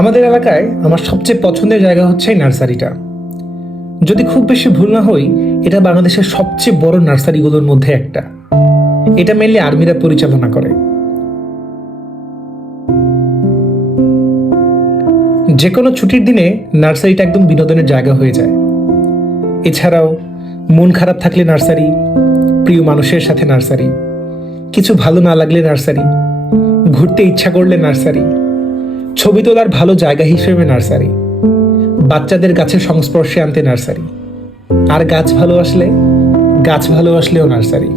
আমাদের এলাকায় আমার সবচেয়ে পছন্দের জায়গা হচ্ছে এই নার্সারিটা। যদি খুব বেশি ভুল না হই, এটা বাংলাদেশের সবচেয়ে বড় নার্সারিগুলোর মধ্যে একটা। এটা মেনলি আর্মিরা পরিচালনা করে। যে কোনো ছুটির দিনে নার্সারিটা একদম বিনোদনের জায়গা হয়ে যায়। এছাড়াও মন খারাপ থাকলে নার্সারি, প্রিয় মানুষের সাথে নার্সারি, কিছু ভালো না লাগলে নার্সারি, ঘুরতে ইচ্ছা করলে নার্সারি, ছবি তোলার ভালো জায়গা হিসেবে নার্সারি, বাচ্চাদের গাছের সংস্পর্শে আনতে নার্সারি, আর গাছ ভালোবাসলেও নার্সারি।